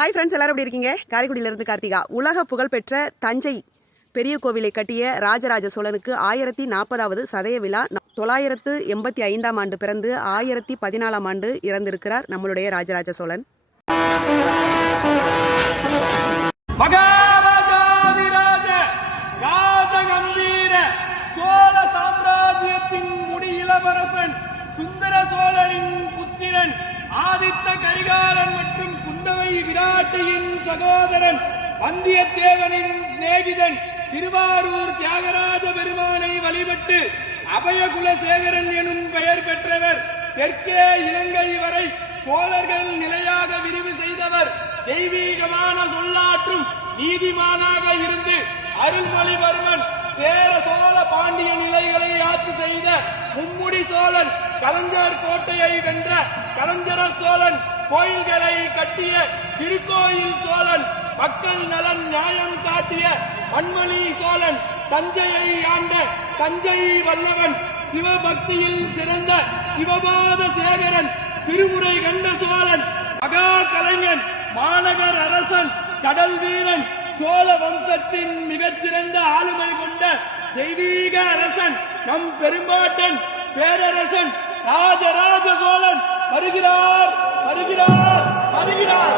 Hi friends, எல்லாரும் எப்படி இருக்கீங்க? காரைக்குடியிலிருந்து கார்த்திகா. உலக புகழ்பெற்ற தஞ்சை பெரிய கோவிலை கட்டிய ராஜராஜ சோழனுக்கு 1040வது சதய விழா. 985ஆம் ஆண்டு பிறந்து 1014ஆம் ஆண்டு இறந்திருக்கிறார் நம்மளுடைய ராஜராஜ சோழன். சோழ சாம்ராஜ்யத்தின் முடியிலவரசன் சுந்தர சோழரின் புத்திரன் ஆதித்த கரிகாலன் மற்றும் குந்தவை விராட்டியின் சகோதரன் வந்தியத்தேவனின் சிநேகிதன் திருவாரூர் தியாகராஜ பெருமானை வழிபட்டு அபயகுலசேகரன் எனும் பெயர் பெற்றவர். தெற்கே இலங்கை வரை சோழர்கள் நிலையாக விரிவு செய்தவர். தெய்வீகமான சொல்லாற்றும் நீதிமானாக இருந்து அருள்மொழிவர்மன் சேர சோழ பாண்டிய நிலைகளை ஆட்சி செய்த மும்முடி சோழன், கலைஞர் கோட்டையை வென்ற கலைஞர சோழன், கோயில்களை கட்டிய திருக்கோயில் சோழன், மக்கள் நலன் நியாயம் காட்டிய மண்மணி சோழன், தஞ்சையை ஆண்ட தஞ்சை வல்லவன், சிவபக்தியில் சிறந்த சிவபாத சேகரன், திருமுறை கண்ட சோழன், மகா கலைஞன், மாநகர் அரசன், கடல் வீரன், சோழ வம்சத்தின் மிகச்சிறந்த ஆளுமை கொண்ட தெய்வீக அரசன், நம் பெரும்பாட்டன் பேரரசன் ராஜராஜ சோழன் வருகிறார் வருகிறார் வருகிறார்.